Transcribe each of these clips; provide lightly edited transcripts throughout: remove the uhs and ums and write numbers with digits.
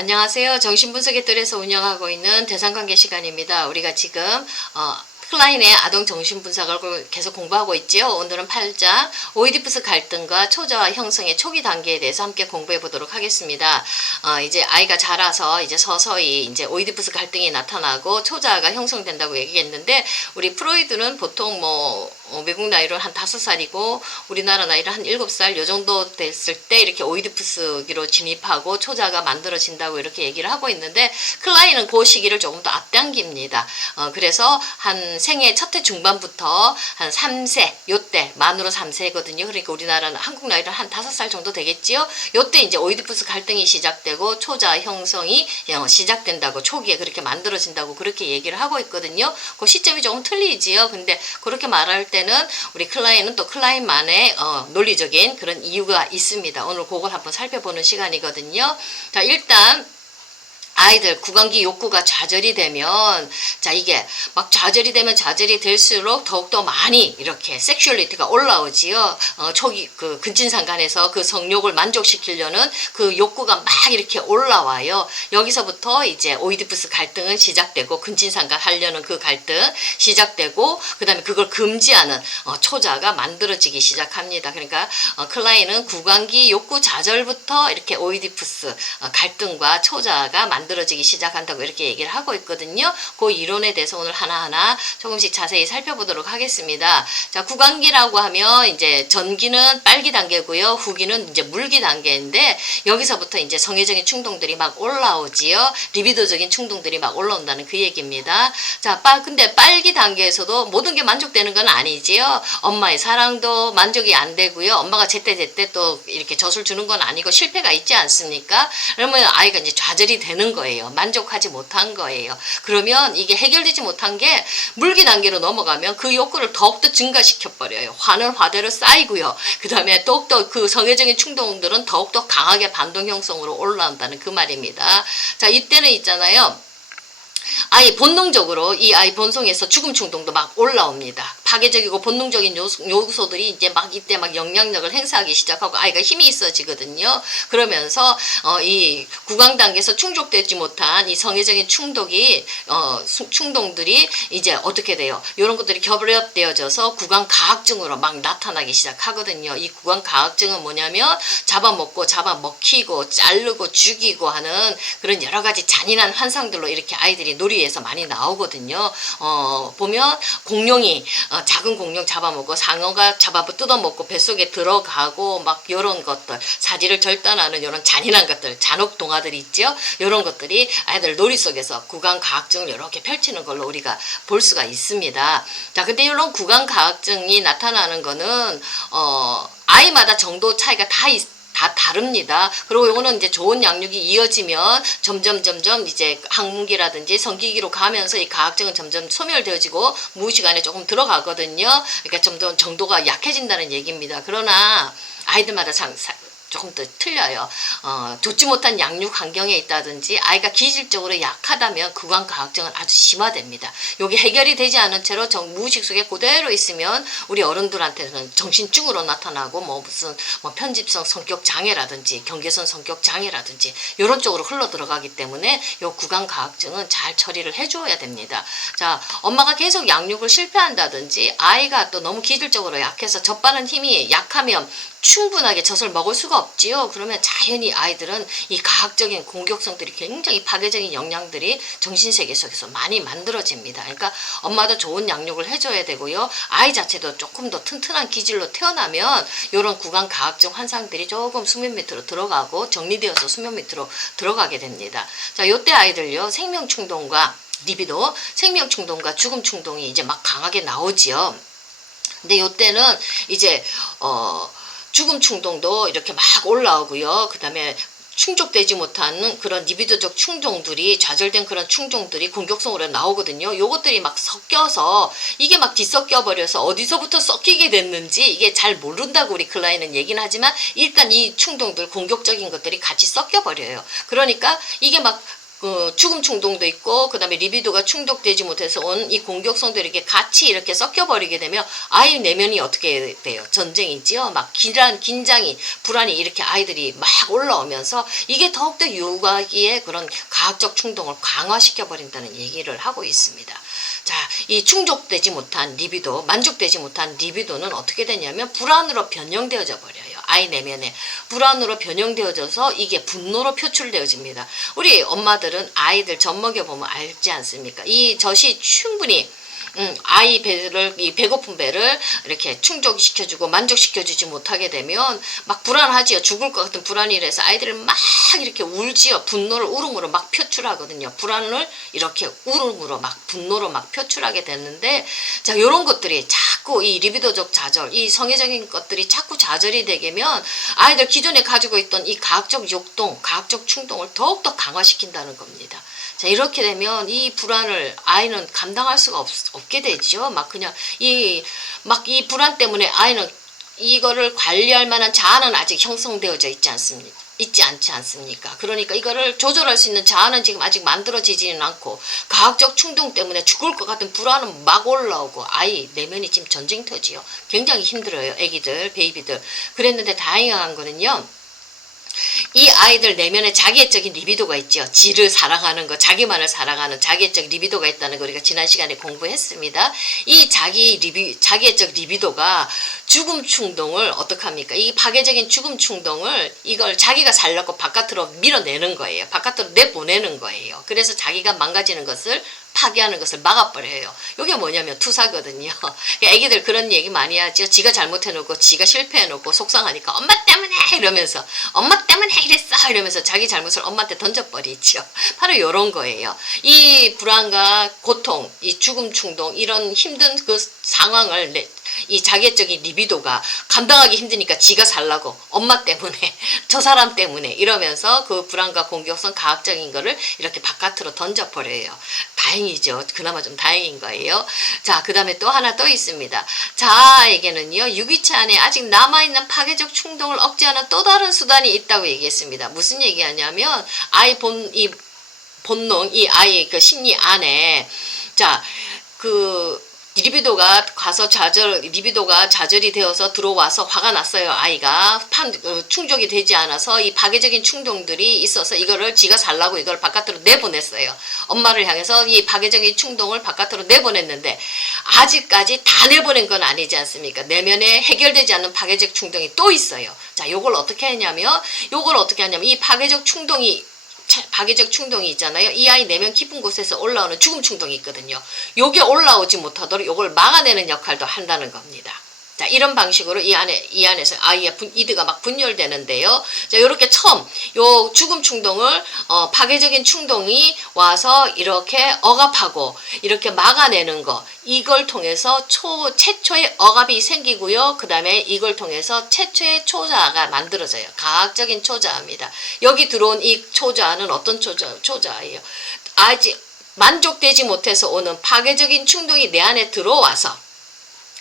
안녕하세요. 정신분석의 뜰에서 운영하고 있는 대상관계 시간입니다. 우리가 지금 클라인의 아동 정신분석을 계속 공부하고 있지요. 오늘은 8장 오이디푸스 갈등과 초자아 형성의 초기 단계에 대해서 함께 공부해 보도록 하겠습니다. 이제 아이가 자라서 이제 서서히 이제 오이디푸스 갈등이 나타나고 초자아가 형성된다고 얘기했는데, 우리 프로이드는 보통 외국 나이로 한 5살이고 우리나라 나이로 한 7살 요 정도 됐을 때 이렇게 오이디푸스기로 진입하고 초자아가 만들어진다고 이렇게 얘기를 하고 있는데, 클라인은 그 시기를 조금 더 앞당깁니다. 그래서 한 생애 첫 해 중반부터 한 3세, 요때 만으로 3세거든요. 그러니까 우리나라는 한국 나이로 한 5살 정도 되겠지요. 요때 이제 오이디푸스 갈등이 시작되고 초자아 형성이 시작된다고, 초기에 그렇게 만들어진다고 그렇게 얘기를 하고 있거든요. 그 시점이 조금 틀리지요. 근데 그렇게 말할 때는 우리 클라인은 또 클라인만의 논리적인 그런 이유가 있습니다. 오늘 그걸 한번 살펴보는 시간이거든요. 자, 일단 아이들 구강기 욕구가 좌절이 되면, 자, 이게 막 좌절이 되면 좌절이 될수록 더욱더 많이 이렇게 섹슈얼리티가 올라오지요. 초기 그 근친상간에서 그 성욕을 만족시키려는 그 욕구가 막 이렇게 올라와요. 여기서부터 이제 오이디푸스 갈등은 시작되고, 근친상간 하려는 그 갈등 시작되고, 그 다음에 그걸 금지하는 초자가 만들어지기 시작합니다. 그러니까 클라인은 구강기 욕구 좌절부터 이렇게 오이디푸스 갈등과 초자가 만들어지기 시작한다고 이렇게 얘기를 하고 있거든요. 그 이론에 대해서 오늘 하나하나 조금씩 자세히 살펴보도록 하겠습니다. 자, 구강기라고 하면 이제 전기는 빨기 단계고요. 후기는 이제 물기 단계인데, 여기서부터 이제 성애적인 충동들이 막 올라오지요. 리비도적인 충동들이 막 올라온다는 그 얘기입니다. 자, 근데 빨기 단계에서도 모든 게 만족되는 건 아니지요. 엄마의 사랑도 만족이 안 되고요. 엄마가 제때제때 또 이렇게 젖을 주는 건 아니고 실패가 있지 않습니까? 그러면 아이가 이제 좌절이 되는 거예요. 만족하지 못한 거예요. 그러면 이게 해결되지 못한 게 물기 단계로 넘어가면 그 욕구를 더욱더 증가시켜 버려요. 화는 화대로 쌓이고요. 그 다음에 더욱더 그 성애적인 충동들은 더욱더 강하게 반동 형성으로 올라온다는 그 말입니다. 자, 이때는 있잖아요. 아이 본능적으로 이 아이 본성에서 죽음 충동도 막 올라옵니다. 파괴적이고 본능적인 요소들이 이제 막 이때 막 영향력을 행사하기 시작하고 아이가 힘이 있어지거든요. 그러면서 이 구강 단계에서 충족되지 못한 이 성애적인 충동들이 이제 어떻게 돼요? 이런 것들이 결합되어져서 구강 가학증으로 막 나타나기 시작하거든요. 이 구강 가학증은 뭐냐면 잡아먹고 잡아먹히고 자르고 죽이고 하는 그런 여러 가지 잔인한 환상들로 이렇게 아이들이 놀이에서 많이 나오거든요. 보면 공룡이 작은 공룡 잡아먹고 상어가 뜯어먹고 뱃속에 들어가고 막 이런 것들, 사지를 절단하는 이런 잔인한 것들, 잔혹 동화들이 있죠. 이런 것들이 아이들 놀이 속에서 구강 가학증을 이렇게 펼치는 걸로 우리가 볼 수가 있습니다. 자, 근데 이런 구강 가학증이 나타나는 거는 아이마다 정도 차이가 다 다릅니다. 그리고 이거는 이제 좋은 양육이 이어지면 점점 이제 항문기라든지 성기기로 가면서 이 가학증은 점점 소멸되어지고 무의식 안에 조금 들어가거든요. 그러니까 점점 정도가 약해진다는 얘기입니다. 그러나 아이들마다 조금 더 틀려요. 좋지 못한 양육 환경에 있다든지 아이가 기질적으로 약하다면 구강 가학증은 아주 심화됩니다. 이게 해결이 되지 않은 채로 무의식 속에 그대로 있으면 우리 어른들한테는 정신증으로 나타나고 무슨 편집성 성격 장애라든지 경계선 성격 장애라든지 이런 쪽으로 흘러 들어가기 때문에 이 구강 가학증은 잘 처리를 해줘야 됩니다. 자, 엄마가 계속 양육을 실패한다든지 아이가 또 너무 기질적으로 약해서 젖바른 힘이 약하면 충분하게 젖을 먹을 수가 없지요. 그러면 자연히 아이들은 이 가학적인 공격성들이 굉장히 파괴적인 영향들이 정신세계 속에서 많이 만들어집니다. 그러니까 엄마도 좋은 양육을 해줘야 되고요. 아이 자체도 조금 더 튼튼한 기질로 태어나면 이런 구강 가학증 환상들이 조금 수면 밑으로 들어가고 정리되어서 수면 밑으로 들어가게 됩니다. 자, 요때 아이들요, 생명충동과 리비도, 생명충동과 죽음충동이 이제 막 강하게 나오지요. 근데 요때는 이제 죽음 충동도 이렇게 막 올라오고요. 그 다음에 충족되지 못하는 그런 리비도적 충동들이, 좌절된 그런 충동들이 공격성으로 나오거든요. 요것들이 막 섞여서 이게 막 뒤섞여 버려서 어디서부터 섞이게 됐는지 이게 잘 모른다고 우리 클라인은 얘기는 하지만, 일단 이 충동들, 공격적인 것들이 같이 섞여 버려요. 그러니까 이게 막 그 죽음 충동도 있고 그다음에 리비도가 충족되지 못해서 온 이 공격성도 이렇게 같이 이렇게 섞여버리게 되면 아이 내면이 어떻게 돼요? 전쟁이지요. 막 긴장이 불안이 이렇게 아이들이 막 올라오면서 이게 더욱더 육아기의 그런 과학적 충동을 강화시켜 버린다는 얘기를 하고 있습니다. 자, 이 충족되지 못한 리비도, 만족되지 못한 리비도는 어떻게 되냐면 불안으로 변형되어져 버려요. 아이 내면에 불안으로 변형되어져서 이게 분노로 표출되어집니다. 우리 엄마들은 아이들 젖 먹여보면 알지 않습니까? 이 젖이 충분히 아이 배를, 이 배고픈 배를 이렇게 충족시켜주고 만족시켜주지 못하게 되면 막 불안하지요. 죽을 것 같은 불안이라서 아이들을 막 이렇게 울지요. 분노를 울음으로 막 표출하거든요. 불안을 이렇게 울음으로 막 분노로 막 표출하게 되는데, 자, 요런 것들이 자꾸 이 리비도적 좌절, 이 성애적인 것들이 자꾸 좌절이 되면 아이들 기존에 가지고 있던 이 과학적 욕동, 과학적 충동을 더욱더 강화시킨다는 겁니다. 자, 이렇게 되면 이 불안을 아이는 감당할 수가 없게 되죠. 막 그냥 이 불안 때문에 아이는 이거를 관리할 만한 자아는 아직 형성되어져 있지 않지 않습니까? 그러니까 이거를 조절할 수 있는 자아는 지금 아직 만들어지지는 않고 과학적 충동 때문에 죽을 것 같은 불안은 막 올라오고 아이 내면이 지금 전쟁터지요. 굉장히 힘들어요. 애기들, 베이비들. 그랬는데 다행한 거는요. 이 아이들 내면에 자기애적인 리비도가 있죠. 지를 사랑하는 거, 자기만을 사랑하는 자기애적 리비도가 있다는 거 우리가 지난 시간에 공부했습니다. 이 자기애적 리비도가 죽음 충동을 어떡합니까? 이 파괴적인 죽음 충동을 이걸 자기가 살려고 바깥으로 밀어내는 거예요. 바깥으로 내보내는 거예요. 그래서 자기가 망가지는 것을 파괴하는 것을 막아버려요. 이게 뭐냐면 투사거든요. 애기들 그런 얘기 많이 하죠. 지가 잘못해놓고 지가 실패해놓고 속상하니까 엄마 때문에 이러면서 엄마 때문에 이랬어 이러면서 자기 잘못을 엄마한테 던져버리죠. 바로 이런 거예요. 이 불안과 고통, 이 죽음 충동 이런 힘든 그 상황을 이 자기애적인 리비도가 감당하기 힘드니까 지가 살라고 엄마 때문에 저 사람 때문에 이러면서 그 불안과 공격성 과학적인 거를 이렇게 바깥으로 던져버려요. 다행이죠. 그나마 좀 다행인 거예요. 자, 그 다음에 또 하나 또 있습니다. 자아에게는요, 유기체 안에 아직 남아있는 파괴적 충동을 억제하는 또 다른 수단이 있다고 얘기했습니다. 무슨 얘기하냐면 아이 본능, 이 아이의 그 심리 안에 자, 리비도가 좌절이 되어서 들어와서 화가 났어요. 아이가 충족이 되지 않아서 이 파괴적인 충동들이 있어서 이거를 지가 살라고 이걸 바깥으로 내보냈어요. 엄마를 향해서 이 파괴적인 충동을 바깥으로 내보냈는데 아직까지 다 내보낸 건 아니지 않습니까? 내면에 해결되지 않는 파괴적 충동이 또 있어요. 자, 요걸 어떻게 하냐면 이 파괴적 충동이 있잖아요. 이 아이 내면 깊은 곳에서 올라오는 죽음 충동이 있거든요. 요게 올라오지 못하도록 요걸 막아내는 역할도 한다는 겁니다. 자, 이런 방식으로 이 안에서 아이의 이드가 막 분열되는데요. 자, 요렇게 처음 요 죽음 충동을 파괴적인 충동이 와서 이렇게 억압하고 이렇게 막아내는 거, 이걸 통해서 최초의 억압이 생기고요. 그 다음에 이걸 통해서 최초의 초자아가 만들어져요. 과학적인 초자아입니다. 여기 들어온 이 초자아는 어떤 초자아예요? 아직 만족되지 못해서 오는 파괴적인 충동이 내 안에 들어와서,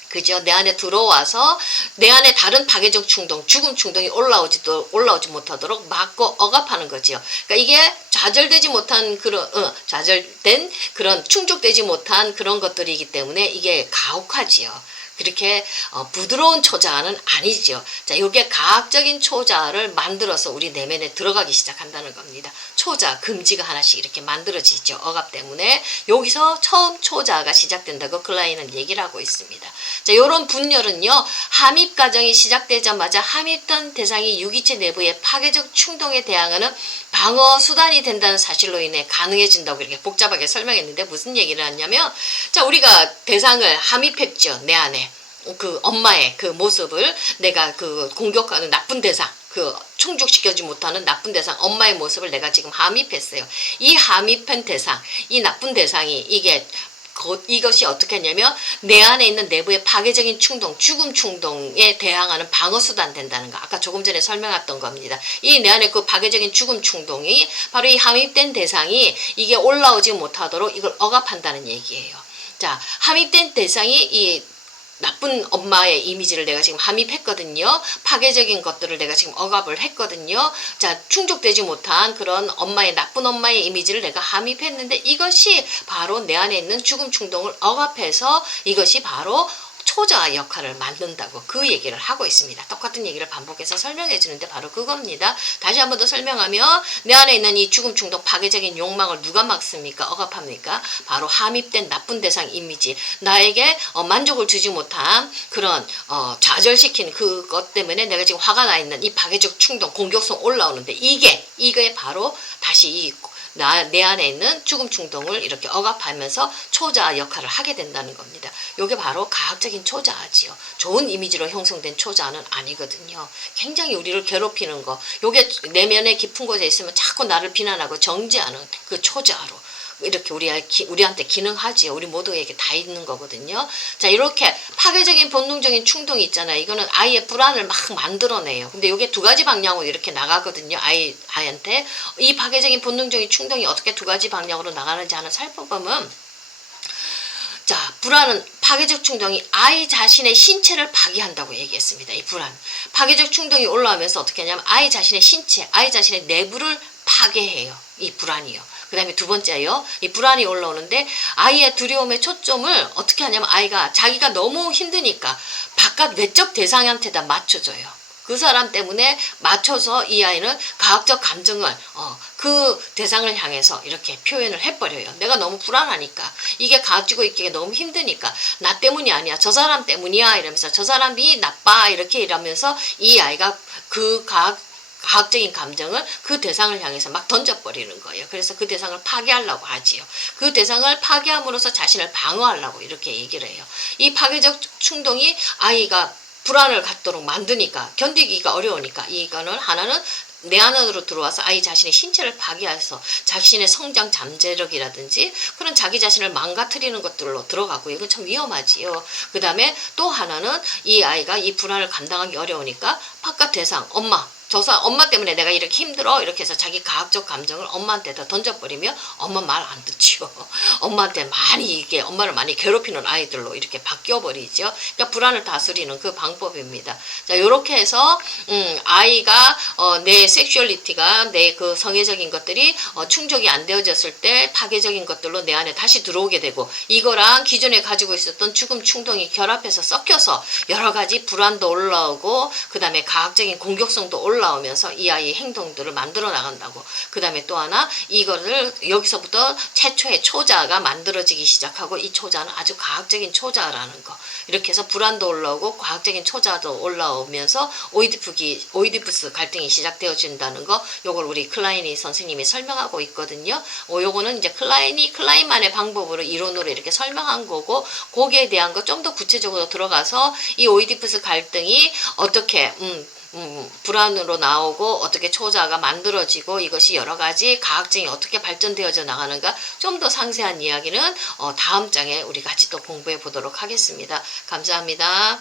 그죠? 내 안에 들어와서 내 안에 다른 파괴적 충동, 죽음 충동이 올라오지 못하도록 막고 억압하는 거지요. 그러니까 이게 좌절된 그런 충족되지 못한 그런 것들이기 때문에 이게 가혹하지요. 그렇게 부드러운 초자아는 아니죠. 자, 이게 과학적인 초자아를 만들어서 우리 내면에 들어가기 시작한다는 겁니다. 초자, 금지가 하나씩 이렇게 만들어지죠. 억압 때문에. 여기서 처음 초자아가 시작된다고 클라인은 얘기를 하고 있습니다. 자, 요런 분열은요, 함입 과정이 시작되자마자 함입된 대상이 유기체 내부의 파괴적 충동에 대항하는 방어 수단이 된다는 사실로 인해 가능해진다고 이렇게 복잡하게 설명했는데 무슨 얘기를 하냐면, 자, 우리가 대상을 함입했죠. 내 안에. 그 엄마의 그 모습을 내가 그 공격하는 나쁜 대상, 그 충족시켜주지 못하는 나쁜 대상, 엄마의 모습을 내가 지금 함입했어요. 이 함입한 대상, 이 나쁜 대상이 이것이 어떻게 하냐면 내 안에 있는 내부의 파괴적인 충동, 죽음 충동에 대항하는 방어수단 된다는 거. 아까 조금 전에 설명했던 겁니다. 이 내 안에 그 파괴적인 죽음 충동이 바로 이 함입된 대상이 이게 올라오지 못하도록 이걸 억압한다는 얘기예요. 자, 함입된 대상이 이 나쁜 엄마의 이미지를 내가 지금 함입했거든요. 파괴적인 것들을 내가 지금 억압을 했거든요. 자, 충족되지 못한 그런 엄마의 나쁜 엄마의 이미지를 내가 함입했는데 이것이 바로 내 안에 있는 죽음 충동을 억압해서 이것이 바로 초자 역할을 맡는다고 그 얘기를 하고 있습니다. 똑같은 얘기를 반복해서 설명해 주는데 바로 그겁니다. 다시 한 번 더 설명하면 내 안에 있는 이 죽음 충동 파괴적인 욕망을 누가 막습니까? 억압합니까? 바로 함입된 나쁜 대상 이미지, 나에게 만족을 주지 못한 그런 좌절시킨 그것 때문에 내가 지금 화가 나 있는 이 파괴적 충동, 공격성 올라오는데 이게 바로 다시 내 안에 있는 죽음 충동을 이렇게 억압하면서 초자 역할을 하게 된다는 겁니다. 이게 바로 가학적인 초자지요. 좋은 이미지로 형성된 초자는 아니거든요. 굉장히 우리를 괴롭히는 거, 이게 내면의 깊은 곳에 있으면 자꾸 나를 비난하고 정죄하는 그 초자로 이렇게 우리한테 기능하지요. 우리 모두에게 다 있는 거거든요. 자, 이렇게 파괴적인 본능적인 충동이 있잖아요. 이거는 아이의 불안을 막 만들어내요. 근데 이게 두 가지 방향으로 이렇게 나가거든요. 아이한테. 이 파괴적인 본능적인 충동이 어떻게 두 가지 방향으로 나가는지 하나 살펴보면, 자, 불안은 파괴적 충동이 아이 자신의 신체를 파괴한다고 얘기했습니다. 이 불안. 파괴적 충동이 올라오면서 어떻게 하냐면 아이 자신의 신체, 아이 자신의 내부를 파괴해요. 이 불안이요. 그 다음에 두 번째요. 이 불안이 올라오는데 아이의 두려움의 초점을 어떻게 하냐면 아이가 자기가 너무 힘드니까 바깥 외적 대상한테다 맞춰줘요. 그 사람 때문에 맞춰서 이 아이는 가학적 감정을 그 대상을 향해서 이렇게 표현을 해버려요. 내가 너무 불안하니까, 이게 가지고 있기가 너무 힘드니까, 나 때문이 아니야, 저 사람 때문이야 이러면서, 저 사람이 나빠 이렇게 이러면서 이 아이가 그 가학적인 감정을 그 대상을 향해서 막 던져버리는 거예요. 그래서 그 대상을 파괴하려고 하지요. 그 대상을 파괴함으로써 자신을 방어하려고 이렇게 얘기를 해요. 이 파괴적 충동이 아이가 불안을 갖도록 만드니까, 견디기가 어려우니까, 이거는 하나는 내 안으로 들어와서 아이 자신의 신체를 파괴해서 자신의 성장 잠재력이라든지 그런 자기 자신을 망가뜨리는 것들로 들어가고, 이건 참 위험하지요. 그 다음에 또 하나는 이 아이가 이 불안을 감당하기 어려우니까 바깥 대상, 엄마 때문에 내가 이렇게 힘들어 이렇게 해서 자기 가학적 감정을 엄마한테다 던져버리면 엄마 말 안 듣지요. 엄마한테 엄마를 많이 괴롭히는 아이들로 이렇게 바뀌어버리죠. 그러니까 불안을 다스리는 그 방법입니다. 자, 요렇게 해서 아이가 내 섹슈얼리티가, 내 그 성애적인 것들이 충족이 안 되어졌을 때 파괴적인 것들로 내 안에 다시 들어오게 되고, 이거랑 기존에 가지고 있었던 죽음 충동이 결합해서 섞여서 여러 가지 불안도 올라오고, 그 다음에 가학적인 공격성도 올라오면서 이 아이의 행동들을 만들어 나간다고. 그 다음에 또 하나, 이거를 여기서부터 최초의 초자가 만들어지기 시작하고, 이 초자는 아주 과학적인 초자라는 거. 이렇게 해서 불안도 올라오고 과학적인 초자도 올라오면서 오이디푸스 갈등이 시작되어진다는 거, 요걸 우리 클라이니 선생님이 설명하고 있거든요. 요거는 이제 클라인만의 방법으로 이론으로 이렇게 설명한 거고, 거기에 대한 거 좀 더 구체적으로 들어가서 이 오이디푸스 갈등이 어떻게 불안으로 나오고 어떻게 초자가 만들어지고, 이것이 여러 가지 가학증이 어떻게 발전되어져 나가는가, 좀 더 상세한 이야기는 다음 장에 우리 같이 또 공부해 보도록 하겠습니다. 감사합니다.